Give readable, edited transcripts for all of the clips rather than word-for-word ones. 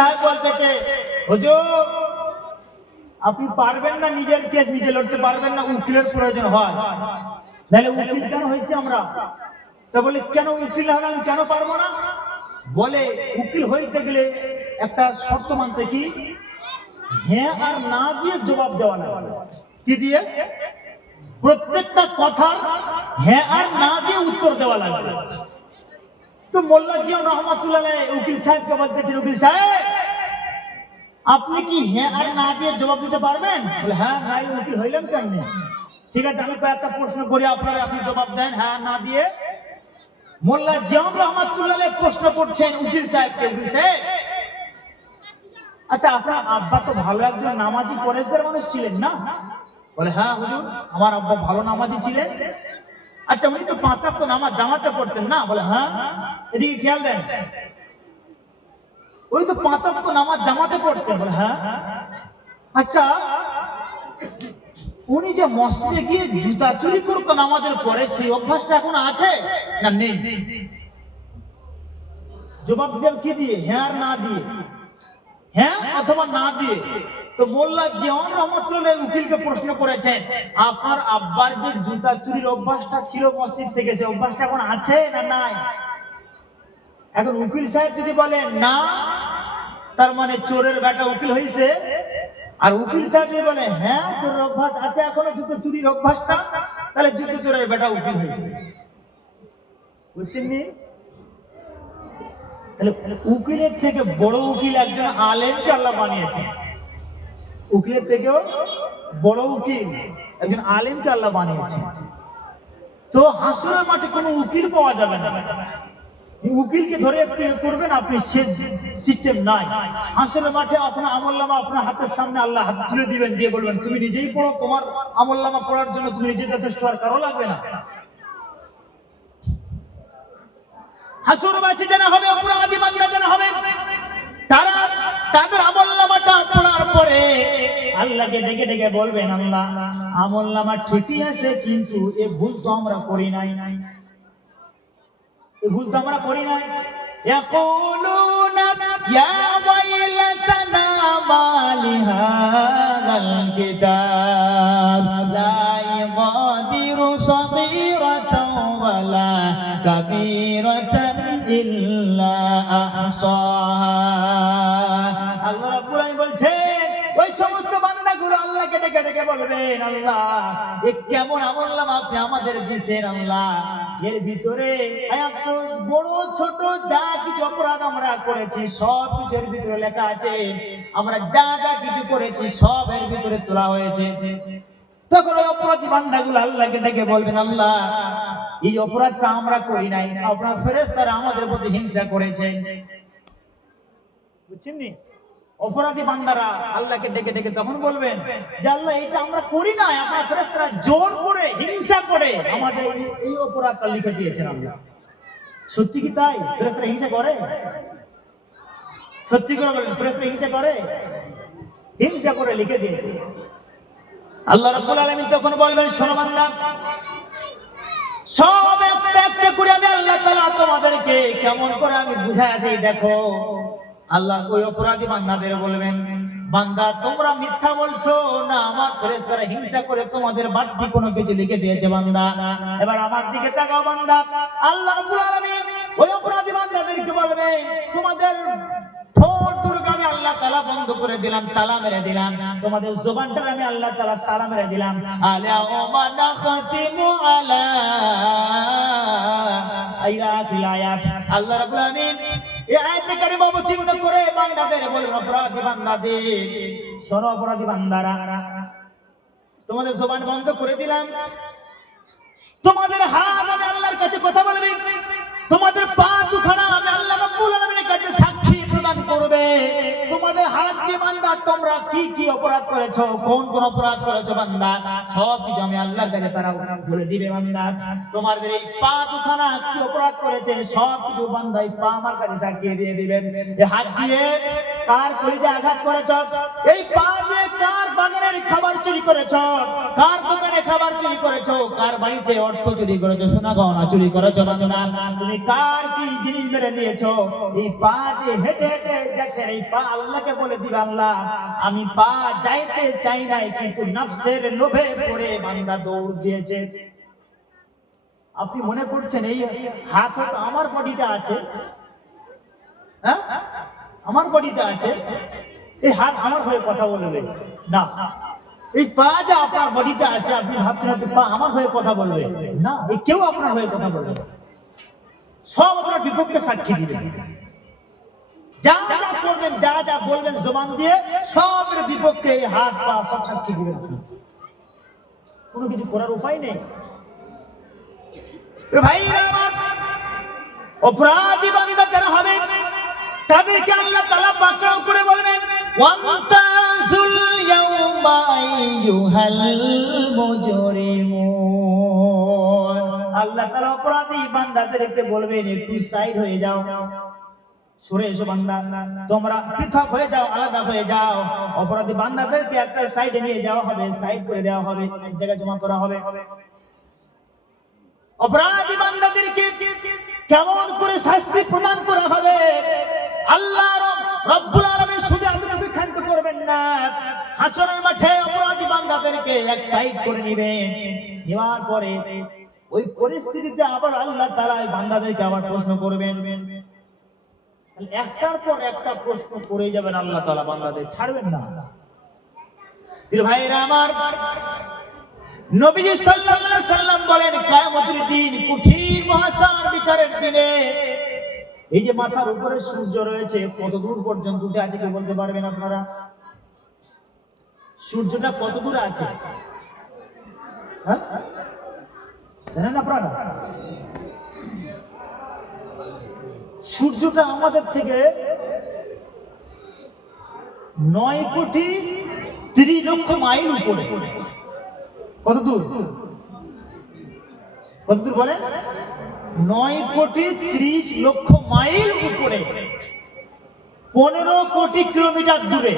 সাহেব বলতেছে, হুজুর আপনি পারবেন না, নিজের কেস নিজে লড়তে পারবেন না, উকিলের প্রয়োজন হয়। নাহলে উকিল কেন হয়েছে আমরা? তা বলে কেন উকিল হলে আমি কেন পারবো না? বলে উকিল হইতে গেলে একটা শর্ত মানতে, কি হ্যাঁ আর না দিয়ে জবাব দেওয়া লাগবে। কি দিয়ে? প্রত্যেকটা কথা হ্যাঁ আর না দিয়ে উত্তর দেওয়া লাগবে। তো মোল্লা জিয়া রহমাতুল্লাহ উকিল সাহেবকে বলতেছেন, উকিল সাহেব আপনি কি হ্যাঁ আর না দিয়ে জবাব দিতে পারবেন? বলে হ্যাঁ, নাই উকিল হইলাম কেমনে? ঠিক আছে, আমি কয়েকটা প্রশ্ন করি আপনারা, আপনি জবাব দেন হ্যাঁ না দিয়ে। মোল্লা জিয়া রহমাতুল্লাহ প্রশ্ন করছেন উকিল সাহেবকে, উকিল সাহেব আচ্ছা আপনার আব্বা তো ভালো একজন নামাজি পরেশদের মানুষ ছিলেন না? বলে হ্যাঁ হুজুর, আমার আব্বা ভালো নামাজি ছিলেন। আচ্ছা উনি তো 5 ওয়াক্ত নামাজ জামাতে পড়তেন না? বলে হ্যাঁ। এদিকে খেয়াল দেন, ওই তো 5 ওয়াক্ত নামাজ জামাতে পড়তেন। বলে হ্যাঁ। আচ্ছা উনি যে মসজিদে গিয়ে জুতা চুরি করতো নামাজের পরে, সেই অভ্যাসটা এখন আছে না নেই? জবাব দিবেন কি দিয়ে? হ্যাঁ আর না দিয়ে, হ্যাঁ অথবা না দিয়ে। তো মোল্লা জিয়াউর রহমাতুল্লাহ উকিলকে প্রশ্ন করেছেন, আপনার আব্বার যে জুতা চুরির অভ্যাসটা ছিল মসজিদ থেকে, সেই অভ্যাসটা এখন আছে না নাই? এখন উকিল সাহেব যদি বলে না, তার মানে চোরের বেটা উকিল হয়েছে। আর উকিল সাহেব যদি বলে হ্যাঁ চোরের অভ্যাস আছে এখনো, জুতো চুরির অভ্যাসটা, তাহলে জুতো চোরের বেটা উকিল হয়েছে। বুঝছেন নি? তাহলে উকিলের থেকে বড় উকিল একজন আলেমকে আল্লাহ বানিয়েছে। উকিলের থেকেও বড় উকিল একজন আলেমকে আল্লাহ বানিয়েছে। তো হাসরের মাঠে কোনো উকিল পাওয়া যাবে না, উকিলকে ধরে একটু করবেন আপনি, সে সিস্টেম নাই। হাসরের মাঠে আপনার আমলনামা আপনার হাতের সামনে আল্লাহ হাত তুলে দিবেন, দিয়ে বলবেন তুমি নিজেই পড়ো, তোমার আমলনামা পড়ার জন্য তুমি নিজে যথেষ্ট, আর কারো লাগবে না। হাসরবাসী যারা হবে, অপরাধী বান্দা যারা হবে, তারা তাদের আমলনামাটা পড়ার পরে আল্লাহকে ডেকে ডেকে বলবেন, আল্লাহ আমলনামা ঠিকই আছে, কিন্তু এ ভুল তো আমরা করি নাই, এ ভুল তো আমরা করি নাই। ইয়াকুলুনা ইয়া ওয়াইলাতানা মা লিহাযাল কিতাব লা ইগাদিরু সাগীরাতাও ওয়ালা কাবীরাতান ইল্লা আহসাহা। আল্লাহ রাব্বুল আলামিন বলছেন, ওই সমস্ত বান্দাগুলো আল্লাহকে ডেকে ডেকে বলবেন, আল্লাহ এ কেমন আমলনামা আপনি আমাদের দিয়েছেন, আল্লাহ এর ভিতরে আফসোস বড় ছোট যা কিছু অপরাধ আমরা করেছি সব কিছুর ভিতরে লেখা আছে, আমরা যা যা কিছু করেছি সব এর ভিতরে তোলা হয়েছে। তখন ওই অপরাধী বান্দাগুলো আল্লাহকে ডেকে বলবেন, আল্লাহ এই অপরাধটা আমরা করি নাই, আপনার ফেরেশতারা আমাদের প্রতি হিংসা করেছে। বুঝছেন নি? অপরাধী বান্দারা আল্লাহকে ডেকে ডেকে তখন বলবেন যে আল্লাহ এটা আমরা করি নাই, আপনার ফেরেশতারা জোর করে হিংসা করে আমাদের এই অপরাধটা লিখে দিয়েছেন। আল্লাহ সত্যি কি তাই? ফেরেশতারা হিংসা করে? সত্যি করে বলেন, ফেরেশতারা হিংসা করে? হিংসা করে লিখে দিয়েছে। আল্লাহ রাব্বুল আলামিন তখন বলবেন, শোনো বান্দা, সব একটা একটা করে আমি আল্লাহ তাআলা তোমাদেরকে কেমন করে আমি বুঝায়া দেই দেখো। আল্লাহ ওই অপরাধী বান্দাদের বলবেন, বান্দা তোমরা মিথ্যা বলছো না, আমার ফেরেশতারা হিংসা করে তোমাদের বাড়তি কোনো কিছু লিখে দিয়েছে। বান্দা এবার আমার দিকে তাকাও বান্দা, আল্লাহ রাব্বুল আলামিন ওই অপরাধী বান্দাদেরকে বলবেন, তোমাদের ঠোঁট দুটোকে আমি আল্লাহ তাআলা বন্ধ করে দিলাম, তালা মেরে দিলাম, তোমাদের জবানটা আমি আল্লাহ তাআলা তালা মেরে দিলাম। আলাউমা নাখতিমু আলা আয়াতিল আয়াত। আল্লাহ রাব্বুল আলামিন এই আয়াতে কারিমা অবতীর্ণ করে বান্দাদের বলবেন, অপরাধী বান্দাদের শোনো, অপরাধী বান্দারা তোমাদের জবান বন্ধ করে দিলাম, তোমাদের হাত আমি আল্লাহর কাছে কথা বলবে, তোমাদের পা দুখানা আমি আল্লাহ রাব্বুল আলামিনের কাছে সাক্ষী প্রদান করবে। তোমাদের হাত দিয়ে বান্দা তোমরা কি কি অপরাধ করেছো, কোন কোন অপরাধ করেছো বান্দা, সব কিছু আমি আল্লাহর কাছে তারা বলে দিবে। বান্দা তোমাদের এই পা দুখানা কি অপরাধ করেছে সব কিছু বান্দা এই পা আমার কাছে সাক্ষী দিয়ে দিবেন। এই হাত দিয়ে কার কলিজায় আঘাত করেছ, এই পা দিয়ে কার বাগানের খাবার চুরি করেছ, কার দোকানে খাবার চুরি করেছ, কার বাড়িতে অর্থ চুরি করেছ, সোনা গহনা চুরি করেছ, বান্দা তুমি কার কি জিনিস মেরে দিয়েছ। এই পা দিয়ে হেঁটে হেঁটে যাচ্ছে, এই পা আল্লাহকে বলে দিবে আল্লাহ আমি পা যাইতে চাই নাই, কিন্তু নফসের লোভে পড়ে বান্দা দৌড় দিয়েছে। আপনি মনে করছেন এই হাত তো আমার বডিতে আছে, হ্যাঁ আমার বডিতে আছে, এই হাত আমার হয়ে কথা বলবে না। এই পা যে আপনার বডিতে আছে, আপনি ভাবছেন পা আমার হয়ে কথা বলবে না, এই কেউ আপনার হয়ে কথা বলবে, সব আপনার বিপক্ষে সাক্ষী দিবে। যা যা করবেন, যা যা বলবেন জবান দিয়ে, সবের বিপক্ষে এই হাত পা সব সাক্ষী দিবেন। কোনো কিছু করার উপায় নেই। ভাইরা আমার, অপরাধী বান্দা যারা হবে তাদেরকে আল্লাহ তাআলা পাকড়াও করে বলবেন ওয়ামতাজুল ইয়াউমা আইয়ুহাল মুজরিমুন। আল্লাহ তাআলা অপরাধী বান্দাদেরকে বলবেন একটু সাইড হয়ে যাও, সরে এসো বান্দা, তোমরা পৃথক হয়ে যাও, আলাদা হয়ে যাও। অপরাধী বান্দাদেরকে একটা সাইডে নিয়ে যাওয়া হবে, সাইড করে দেওয়া হবে, এক জায়গায় জমা করা হবে। অপরাধী বান্দাদেরকে কেমন করে শাস্তি প্রদান করা হবে, আল্লাহ রব্বুল আলামিন শুধু এতটুকু ক্ষান্ত করবেন না, হাসরের মাঠে অপরাধী বান্দাদেরকে এক সাইড করে নেবেন, নেওয়ার পরে ওই পরিস্থিতিতে আবার আল্লাহ তাআলা এই বান্দাদেরকে আবার প্রশ্ন করবেন। একটার পর একটা প্রশ্ন করে যাবেন আল্লাহ তাআলা, বান্দাদের ছাড়বেন না। ভাইরা আমার, নবীজি সাল্লাল্লাহু আলাইহি সাল্লাম বলেন কিয়ামতের দিন, কঠিন মহাশার বিচারের দিনে এই যে মাথার উপরে সূর্য রয়েছে, কত দূর পর্যন্ত উঠে আছে কি বলতে পারবেন আপনারা? সূর্যটা কত দূরে আছে জানেন আপনারা? সূর্যটা আমাদের থেকে 9,30,00,000 মাইল উপরে। কত দূর? কত দূর বলে? 9,30,00,000 মাইল উপরে, 15 কোটি কিলোমিটার দূরে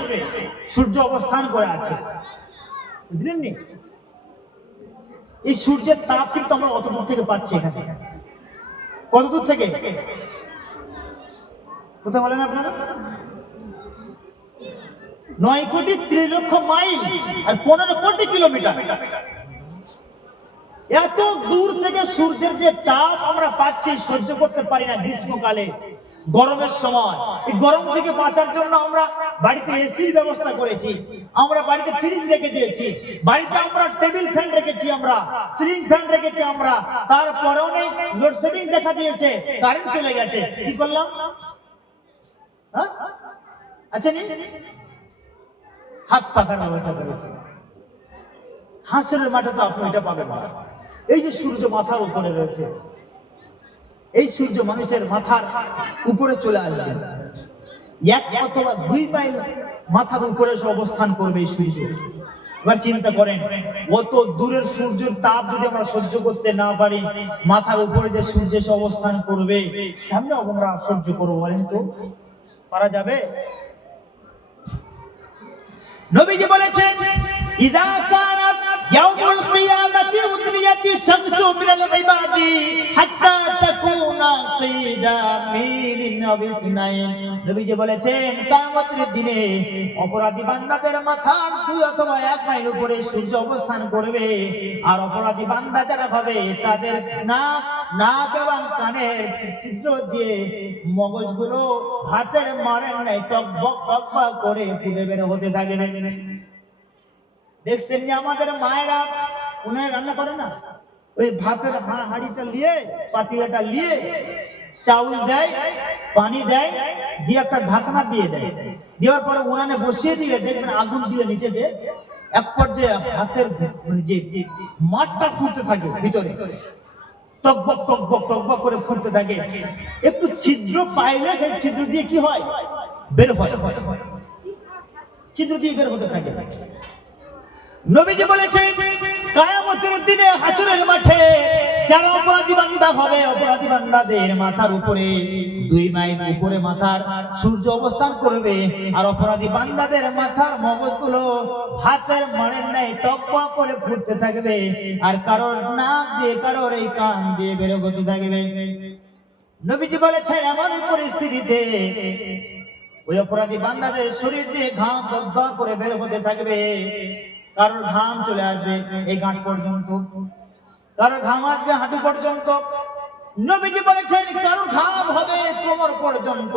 সূর্য অবস্থান করে আছে, বুঝলেন নি? এই সূর্যের তাপ কিন্তু আমরা অত দূর থেকে পাচ্ছি। এখানে কত দূর থেকে? কোথায় বলেন আপনারা? 9,30,00,000 মাইল আর 15 কোটি কিলোমিটার। এত দূর থেকে সূর্যের যে তাপ আমরা পাচ্ছি, সহ্য করতে পারি না গ্রীষ্মকালে, গরমের সময়। এই গরম থেকে বাঁচার জন্য আমরা বাড়িতে এসির ব্যবস্থা করেছি, আমরা বাড়িতে ফ্রিজ রেখে দিয়েছি, বাড়িতে আমরা টেবিল ফ্যান রেখেছি, আমরা সিলিং ফ্যান রেখেছি, আমরা তারপরেও নেই, লোডশেডিং দেখা দিয়েছে, কারেন্ট চলে গেছে, কি করলাম? আচ্ছা নি হাত পাখার ব্যবস্থা করেছে। হাসরের মাঠে তো আপনি এটা পাবেন না। এই যে সূর্য মাথার উপরে রয়েছে, এই সূর্য মানুষের মাথার উপরে চলে আসবে, 1 অথবা 2 মাইল মাথার উপরে সে অবস্থান করবে এই সূর্য। এবার চিন্তা করেন, অত দূরের সূর্যের তাপ যদি আমরা সহ্য করতে না পারি, মাথার উপরে যে সূর্য সে অবস্থান করবে, কেমনে আমরা সহ্য করবো বলেন তো? পারা যাবে? নবীজি বলেছেন ইযা কানা ইয়াউমুল কিয়ামাতি উদরিয়াতিশ শামসু মিনাল ইবাদি হাত্তা তাকুনা কিদা মিলিন বিসনাইন। নবীজি বলেছেন কিয়ামতের দিনে অপরাধী বান্দাদের মাথার 2 অথবা 1 মাইল উপরে সূর্য অবস্থান করবে, আর অপরাধী বান্দা যারা হবে তাদের নাক এবং কানের ছিদ্র দিয়ে মগজগুলো হাতের মারের নাই টকবক টকবক করে ফুটে বের হতে থাকবে। দেখছেন যে আমাদের মায়েরা উনারা রান্না করে না, ওই ভাতের হাঁড়িটা নিয়ে, পাতিলাটা নিয়ে চাউল দেয়, পানি দেয়, দিয়ে একটা ঢাকনা দিয়ে দেয়, দেওয়ার পরে উনানে বসিয়ে দিলে দেখবেন আগুন দিয়ে নিচে দিয়ে এক পর্যায়ে হাতের যে মাঠটা ফুটতে থাকে, ভিতরে টকবক টকবক টকবক করে ফুটতে থাকে। একটু ছিদ্র পাইলে সেই ছিদ্র দিয়ে কি হয়? বের হয়, ছিদ্র দিয়ে বের হতে থাকে। নবীজি বলেছেন কিয়ামতের দিনে হাসরের মাঠে যারা অপরাধী বান্দা হবে, অপরাধী বান্দাদের মাথার উপরে 2 মাইল উপরে মাথার সূর্য অবস্থান করবে, আর অপরাধী বান্দাদের মাথার মগজগুলো ভাতের মাড়ের ন্যায় টকপক করে ফুটতে থাকবে, আর কারোর নাক দিয়ে কারোর এই কান দিয়ে বের হতে থাকবে। নবীজি বলেছেন এমন পরিস্থিতিতে ওই অপরাধী বান্দাদের শরীর দিয়ে ঘাম দরদর করে বের হতে থাকবে, কারোর ঘাম চলে আসবে এই গাঁট পর্যন্ত, কারোর ঘাম আসবে হাঁটু পর্যন্ত। নবীজি বলেছেন কারোর ঘাম হবে কোমর পর্যন্ত।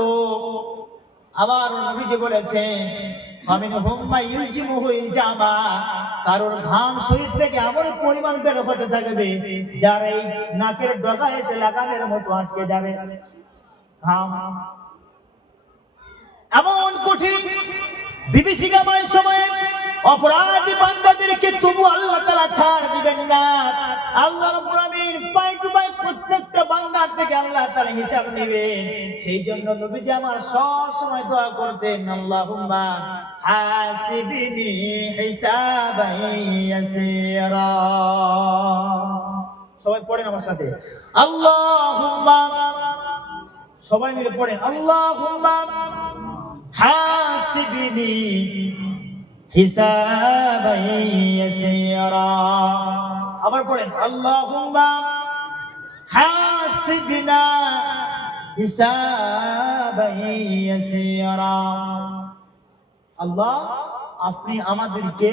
আবার নবীজি বলেছেন ফামিনহুম মা ইউজিমুহু ইলজামা, কারোর ঘাম শরীর থেকে এমন পরিমাণ বের হতে থাকবে যার এই নাকের ডগা এসে লাগামের মতো আটকে যাবে ঘাম। এমন কঠিন বিভীষিকাময় সময়ে অপরাধী বান্দাদেরকে তবু আল্লাহ তাআলা ছাড় দিবেন না। আল্লাহ রাব্বুল আলামিন পাই টু পাই প্রত্যেকটা বান্দার থেকে আল্লাহ তাআলা হিসাব নেবেন। সেই জন্য নবীজি আমার সব সময় দোয়া করতেন আল্লাহুম্মা হাসিবনি হিসাবান ইয়াসীরা। সবাই পড়েন আমার সাথে আল্লাহুম্মা, সবাই মিলে পড়েন আল্লাহুম্মা হাসিবনি হিসাবান ইয়াসীরা। আবার পড়েন আল্লাহুম্মা হাসিবনা হিসাবান ইয়াসীরা। আল্লাহ আপনি আমাদেরকে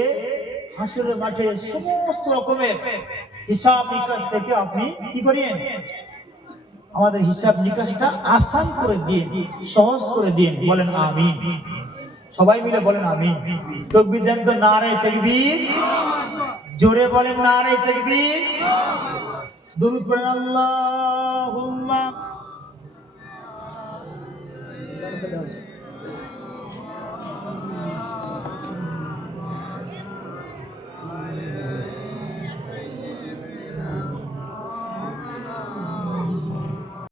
হাসরের মাঠে সমস্ত রকমের হিসাব নিকাশ থেকে আপনি কি করেন, আমাদের হিসাব নিকাশটা আসান করে দিন, সহজ করে দিন। বলেন আমিন। সবাই মিলে বলেন আমিন। তাকবীর দেন তো, নারে তাকবীর, জোরে বলেন নারে তাকবীর। দুরূদ পড়েন আল্লাহুম্মা।